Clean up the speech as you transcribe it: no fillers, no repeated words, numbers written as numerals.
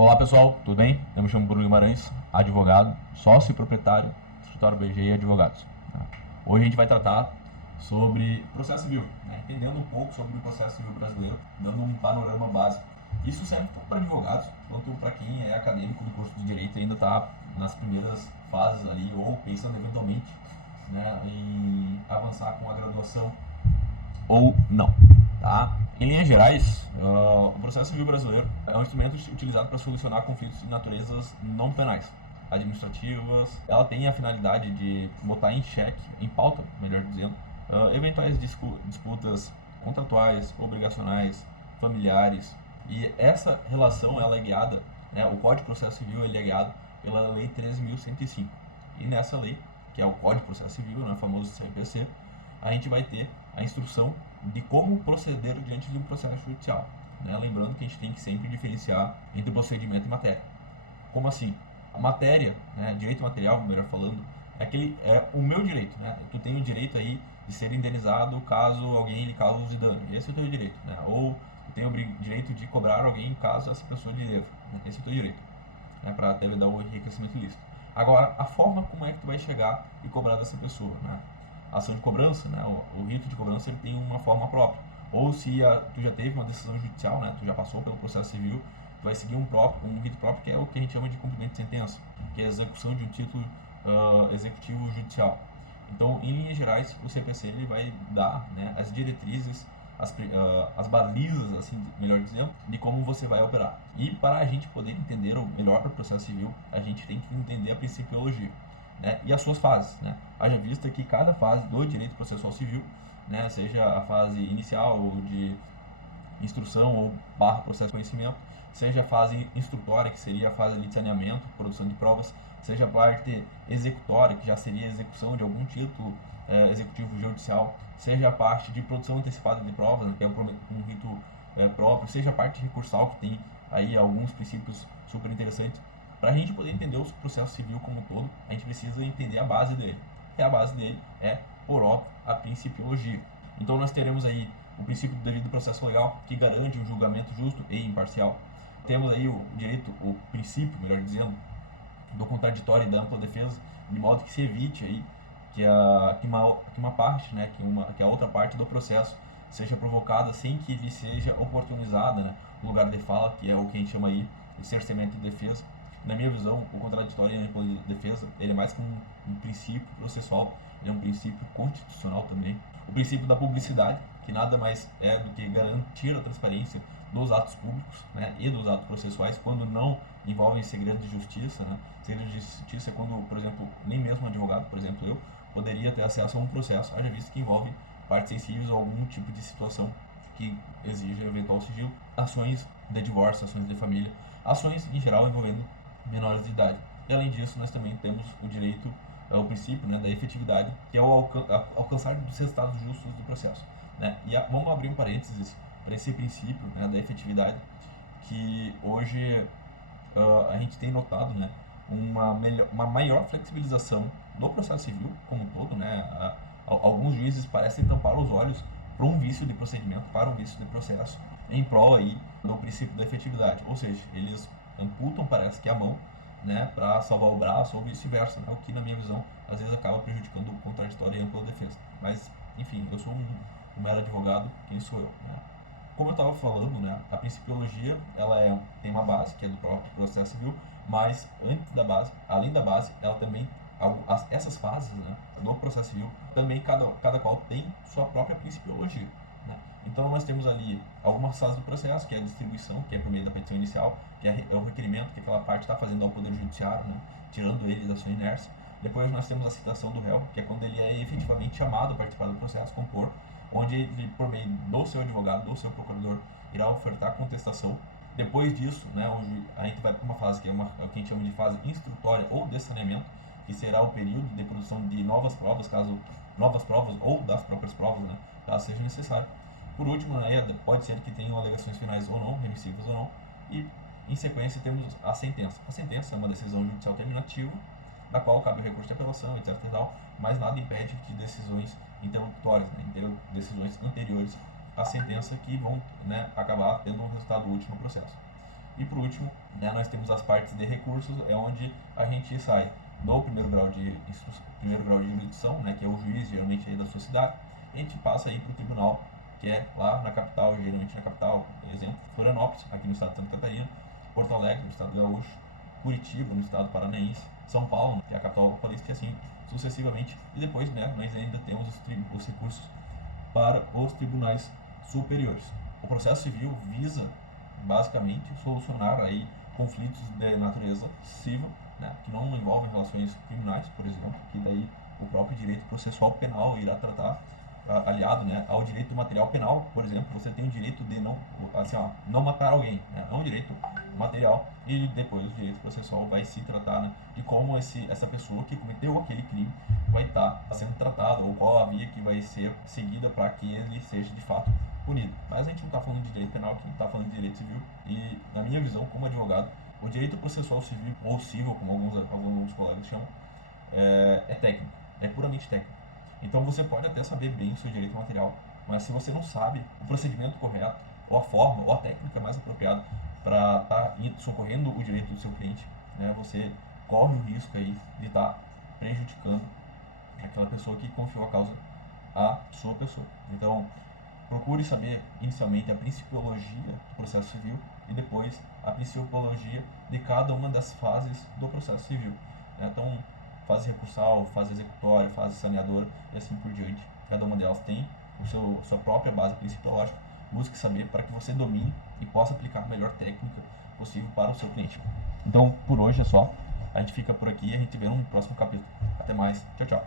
Olá pessoal, tudo bem? Eu me chamo Bruno Guimarães, advogado, sócio e proprietário do escritório BGI Advogados. Hoje a gente vai tratar sobre processo civil, entendendo um pouco sobre o processo civil brasileiro, dando um panorama básico. Isso serve tanto para advogados quanto para quem é acadêmico do curso de Direito e ainda está nas primeiras fases ali, ou pensando eventualmente em avançar com a graduação ou não. Tá? Em linhas gerais, o processo civil brasileiro é um instrumento utilizado para solucionar conflitos de naturezas não penais, administrativas. Ela tem a finalidade de botar em xeque, em pauta, melhor dizendo, eventuais disputas contratuais, obrigacionais, familiares. E essa relação ela é guiada, o Código de Processo Civil ele é guiado pela Lei 13.105. E nessa lei, que é o Código de Processo Civil, famoso CPC, a gente vai ter a instrução de como proceder diante de um processo judicial. Lembrando que a gente tem que sempre diferenciar entre procedimento e matéria. Como assim? A matéria, direito material, melhor falando, é o meu direito. Tu tem o direito aí de ser indenizado caso alguém lhe cause dano. Esse é o teu direito. Ou tu tem o direito de cobrar alguém caso essa pessoa lhe deva. Esse é o teu direito. Para até dar o enriquecimento ilícito. Agora, a forma como é que tu vai chegar e cobrar dessa pessoa, a ação de cobrança, o rito de cobrança ele tem uma forma própria. Ou se tu já teve uma decisão judicial, tu já passou pelo processo civil, tu vai seguir um rito próprio, que é o que a gente chama de cumprimento de sentença, que é a execução de um título executivo judicial. Então, em linhas gerais, o CPC ele vai dar as diretrizes, as balizas, assim, melhor dizendo, de como você vai operar. E para a gente poder entender o melhor para o processo civil, a gente tem que entender a principiologia. E as suas fases. Haja vista que cada fase do direito processual civil, seja a fase inicial ou de instrução ou barra processo de conhecimento, seja a fase instrutória, que seria a fase de saneamento, produção de provas, seja a parte executória, que já seria a execução de algum título executivo judicial, seja a parte de produção antecipada de provas, que é um rito próprio, seja a parte recursal, que tem aí alguns princípios super interessantes. Para a gente poder entender o processo civil como um todo, a gente precisa entender a base dele. E a base dele é, por óbvio, a principiologia. Então nós teremos aí o princípio do devido processo legal, que garante um julgamento justo e imparcial. Temos aí o princípio, melhor dizendo, do contraditório e da ampla defesa, de modo que se evite aí que uma parte, que a outra parte do processo seja provocada sem que lhe seja oportunizada o lugar de fala, que é o que a gente chama aí de cerceamento de defesa. Na minha visão, o contraditório e a ampla defesa ele é mais que um princípio processual, ele é um princípio constitucional também. O princípio da publicidade, que nada mais é do que garantir a transparência dos atos públicos e dos atos processuais quando não envolvem segredo de justiça. Segredo de justiça é quando, por exemplo, nem mesmo um advogado, por exemplo, eu poderia ter acesso a um processo, haja visto que envolve partes sensíveis ou algum tipo de situação que exige eventual sigilo, ações de divórcio, ações de família, ações em geral envolvendo menores de idade. E além disso, nós também temos o direito, o princípio da efetividade, que é o alcançar dos resultados justos do processo. E vamos abrir um parênteses para esse princípio da efetividade, que hoje a gente tem notado uma maior flexibilização do processo civil como um todo. Alguns juízes parecem tampar os olhos para um vício de procedimento, para um vício de processo, em prol aí do princípio da efetividade. Ou seja, eles amputam, parece que a mão, para salvar o braço ou vice-versa, o que na minha visão às vezes acaba prejudicando o contraditório e a ampla defesa. Mas, enfim, eu sou um mero advogado, quem sou eu? Como eu estava falando, a principiologia ela tem uma base, que é do próprio processo civil, mas antes da base, além da base, ela também, essas fases do processo civil, também cada qual tem sua própria principiologia. Então nós temos ali algumas fases do processo, que é a distribuição, que é por meio da petição inicial, que é o requerimento que aquela parte está fazendo ao Poder Judiciário, tirando ele da sua inércia. Depois nós temos a citação do réu, que é quando ele é efetivamente chamado a participar do processo, compor, onde ele, por meio do seu advogado, do seu procurador, irá ofertar contestação. Depois disso, onde a gente vai para uma fase que é o que a gente chama de fase instrutória ou de saneamento, que será o período de produção de novas provas, ou das próprias provas, caso seja necessário. Por último, pode ser que tenham alegações finais ou não, remissivas ou não, e em sequência temos a sentença. A sentença é uma decisão judicial terminativa, da qual cabe o recurso de apelação, etc. e tal, mas nada impede de decisões interlocutórias, decisões anteriores à sentença que vão acabar tendo um resultado útil no processo. E por último, né, nós temos as partes de recursos, é onde a gente sai do primeiro grau de jurisdição, né, que é o juiz, geralmente aí da sua cidade, e a gente passa aí para o tribunal, que é lá na capital, geralmente na capital, exemplo, Florianópolis, aqui no estado de Santa Catarina, Porto Alegre, no estado gaúcho, Curitiba, no estado paranaense, São Paulo, que é a capital paulista, e assim sucessivamente. E depois, né, nós ainda temos os recursos para os tribunais superiores. O processo civil visa, basicamente, solucionar aí conflitos de natureza civil, né, que não envolvem relações criminais, por exemplo, que daí o próprio direito processual penal irá tratar, aliado, né, ao direito material penal. Por exemplo, você tem o direito de não matar alguém, né, é um direito material, e depois o direito processual vai se tratar, né, de como essa pessoa que cometeu aquele crime vai estar sendo tratado, ou qual a via que vai ser seguida para que ele seja de fato punido. Mas a gente não está falando de direito penal aqui, a gente está falando de direito civil, e na minha visão como advogado, o direito processual civil, ou civil, como alguns colegas chamam, é técnico, é puramente técnico. Então você pode até saber bem o seu direito material, mas se você não sabe o procedimento correto, ou a forma, ou a técnica mais apropriada para estar socorrendo o direito do seu cliente, né, você corre o risco aí de estar prejudicando aquela pessoa que confiou a causa à sua pessoa. Então, procure saber inicialmente a principiologia do processo civil e depois a principiologia de cada uma das fases do processo civil. Então, fase recursal, fase executória, fase saneadora e assim por diante. Cada uma delas tem sua própria base principiológica. Busque saber para que você domine e possa aplicar a melhor técnica possível para o seu cliente. Então, por hoje é só. A gente fica por aqui e a gente vê no próximo capítulo. Até mais. Tchau, tchau.